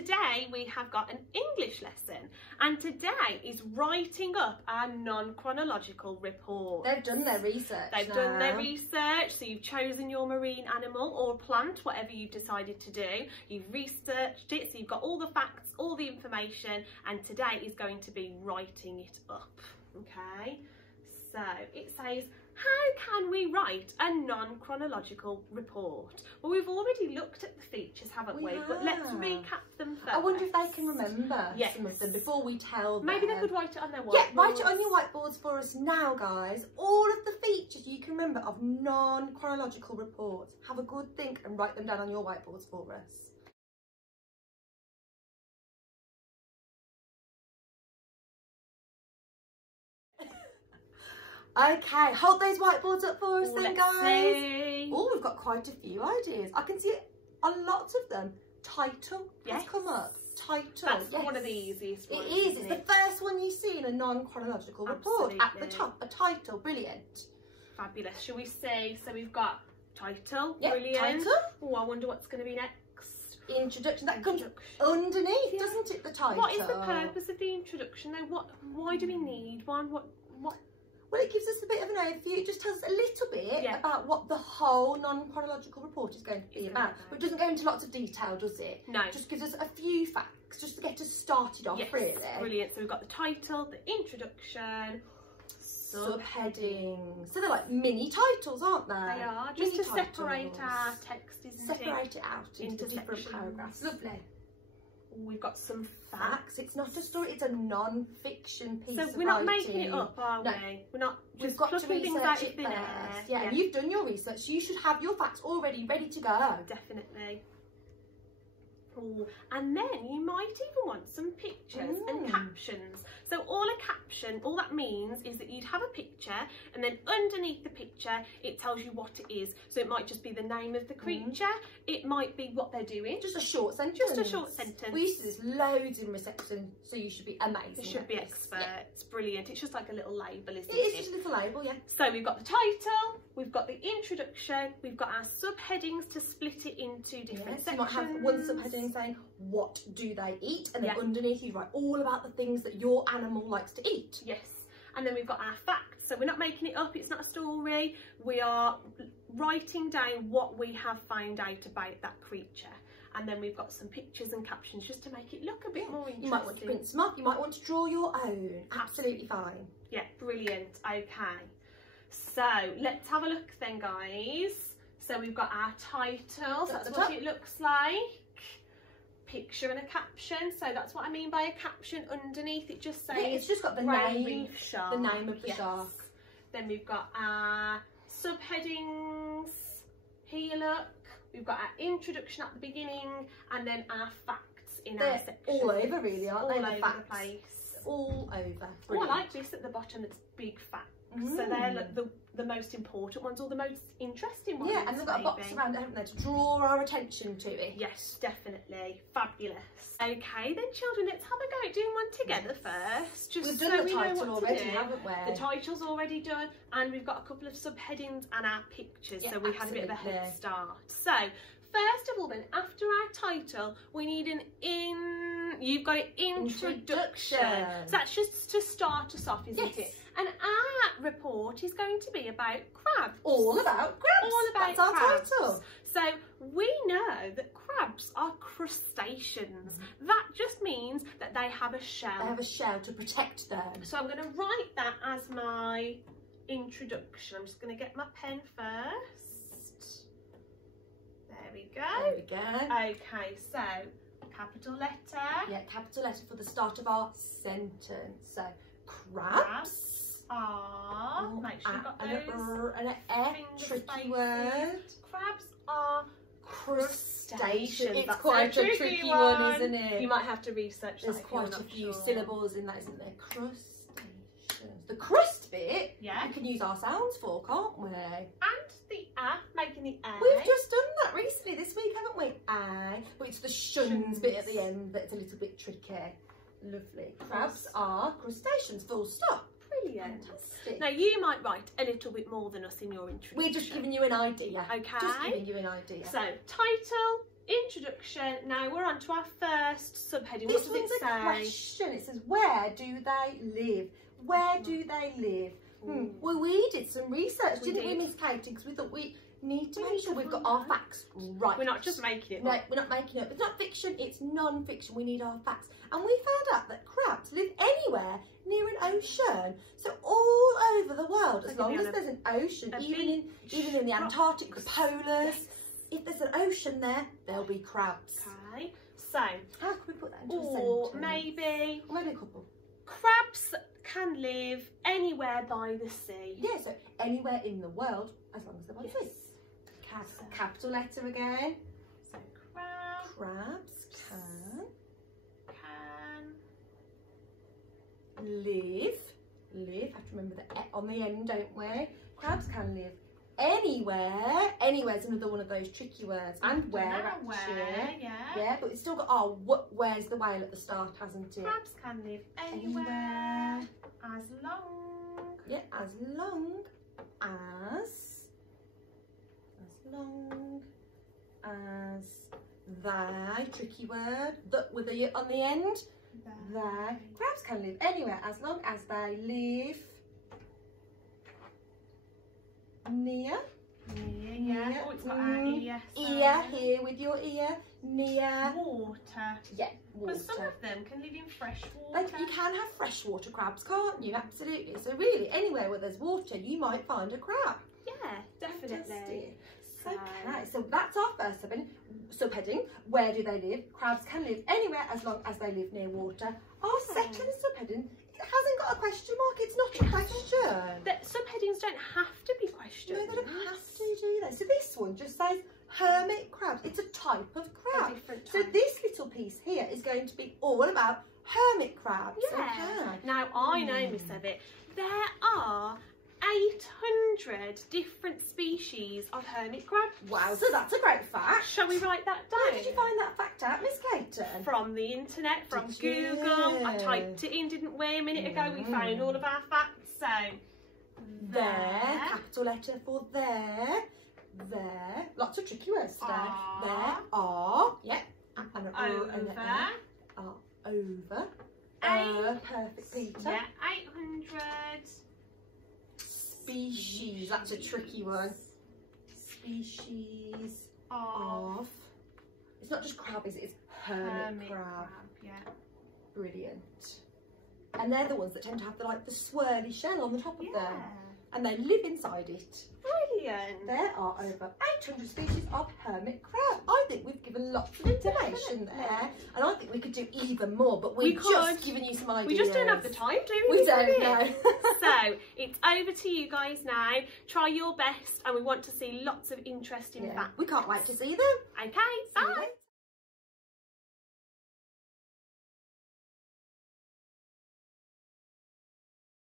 today we have got an English lesson, and today is writing up our non-chronological report. They've done their research. They've done their research, so you've chosen your marine animal or plant, whatever you've decided to do. You've researched it, so you've got all the facts, all the information, and today is going to be writing it up. Okay, so it says, how can we write a non-chronological report? Well, we've already looked at the features, haven't we? But let's recap them first. I wonder if they can remember some of them before we tell them. Maybe they could write it on their whiteboards. Yeah, write it on your whiteboards for us now, guys. All of the features you can remember of non-chronological reports. Have a good think and write them down on your whiteboards for us. Okay, hold those whiteboards up for us then, guys. Oh, we've got quite a few ideas. I can see a lot of them. Title has come up. Title. That's one of the easiest ones. It is. It's the first one you see in a non-chronological report. At the top, a title. Brilliant. Fabulous. Shall we see? So we've got title. Yep, brilliant. title. Oh, I wonder what's going to be next. Introduction. That comes underneath, doesn't it? The title. What is the purpose of the introduction though? Why do we need one? What? Well, it gives us a bit of an overview. It just tells us a little bit about what the whole non-chronological report is going to be about. But it doesn't go into lots of detail, does it? No. It just gives us a few facts, just to get us started off, really. Brilliant. So we've got the title, the introduction, subheadings. So they're like mini titles, aren't they? They are. Just to separate our text, isn't it? Separate it out into different paragraphs. Lovely. We've got some facts. It's not a story, it's a non-fiction piece of writing. So we're not making it up, are we? We're not just plucking things out of thin air. Yeah, and you've done your research, so you should have your facts already ready to go. Definitely. Ooh. And then you might even want some pictures and captions. So all that means is that you'd have a picture, and then underneath the picture it tells you what it is. So it might just be the name of the creature, it might be what they're doing. Just a short sentence. Just a short sentence. We used to do this loads in reception, so you should be amazing. You should be experts. Brilliant. It's just like a little label, isn't it? It is just a little label, yeah. So we've got the title, we've got the introduction, we've got our subheadings to split it into different sections. You might have one subheading saying, what do they eat? And then underneath you write all about the things that your animal likes to eat. Yes. And then we've got our facts. So we're not making it up, it's not a story. We are writing down what we have found out about that creature. And then we've got some pictures and captions just to make it look a bit more interesting. You might want to print some up, you might want to draw your own. Absolutely fine. Yeah, brilliant. Okay. So let's have a look then, guys. So we've got our title, so that's what it looks like. Picture and a caption, so that's what I mean by a caption. Underneath it just says it's just got the name of the shark. Then we've got our subheadings. Here, look, we've got our introduction at the beginning, and then our facts in our section. All over, really, aren't they? All over the place. All over. Oh, I like this at the bottom. That's big facts. So they're like the most important ones, or the most interesting ones. Yeah, and they've got a box around it, haven't they, to draw our attention to it. Yes, definitely. Fabulous. Okay then, children, let's have a go at doing one together first. Just we've done the title already, haven't we? The title's already done, and we've got a couple of subheadings and our pictures, so we had a bit of a head start. So first of all then, after our title, we need you've got an introduction. So that's just to start us off, isn't it? And our report is going to be about crabs. All about crabs. All about That's our crabs. title. So we know that crabs are crustaceans. That just means that they have a shell. They have a shell to protect them. So I'm going to write that as my introduction. I'm just going to get my pen first. There we go. There we go. Okay, so capital letter. Yeah, capital letter for the start of our sentence. So crabs. Make sure you've got those and an F, tricky word. Crabs are crustaceans. It's quite a tricky one, isn't it? You might have to research that. There's quite a few syllables in that, isn't there? Crustaceans. The crust bit, we can use our sounds for, can't we? And the making the A. We've just done that recently this week, haven't we? A. But it's the shuns bit at the end that's a little bit tricky. Lovely. Crabs are crustaceans, full stop. Brilliant. Fantastic. Now you might write a little bit more than us in your introduction. We're just giving you an idea. Okay. Just giving you an idea. So title, introduction. Now we're on to our first subheading. This what does it say? A question. It says, where do they live? Where do they live? Well, we did some research, didn't we, Miss Katie? Because we thought we need to make sure we've got our facts right. We're not just making it up. No, we're not making it up. It's not fiction, it's non-fiction. We need our facts. And we found out that crabs live anywhere near an ocean. So all over the world, as long as there's an ocean, even in the Antarctic, the polars, if there's an ocean there, there'll be crabs. Okay. So how can we put that into a sentence? Maybe a couple. Crabs can live anywhere by the sea. Yeah, so anywhere in the world, as long as they're by the sea. Capital letter again. So crabs can live. Have to remember the on the end, don't we? Crabs can live anywhere. Anywhere's another one of those tricky words. And where, actually. Yeah, but it's still got our where's the whale at the start, hasn't it? Crabs can live anywhere. As long. Yeah, as long as they, tricky word, with the on the end. They. Crabs can live anywhere as long as they live near. Yeah. Oh, it's got our ear. Ear here with your ear. Near water. Yeah, water. But some of them can live in fresh water. You can have freshwater crabs, can't you? Absolutely. So really, anywhere where there's water, you might find a crab. Yeah, definitely. Okay, so that's our first subheading. Where do they live? Crabs can live anywhere as long as they live near water. Our second subheading, it hasn't got a question mark. It's not a question. The subheadings don't have to be questions. No, they don't have to, do they? So this one just says hermit crabs. It's a type of crab. So this little piece here is going to be all about hermit crabs. Yeah. Okay. Now I know, Miss Ebbett, there are 800 different species of hermit crab. Wow, so that's a great fact. Shall we write that down? Where did you find that fact out, Miss Caton? From the internet, from Google. I typed it in, didn't we? A minute ago we found all of our facts. So, there, capital letter for there. There, lots of tricky words today. There are, yeah, and over. Perfect, Peter. Yeah, 800 species. That's a tricky one. Species of. It's not just crab, is it? It's hermit crab. Yeah. Brilliant. And they're the ones that tend to have the swirly shell on the top of them, and they live inside it. Brilliant. There are over 800 species of hermit crab. I think we've given lots of information there, and I think we could do even more, but we've just given you some ideas. We just don't have the time, do we? We don't know. So it's over to you guys now. Try your best, and we want to see lots of interesting facts. We can't wait to see them. Okay, bye.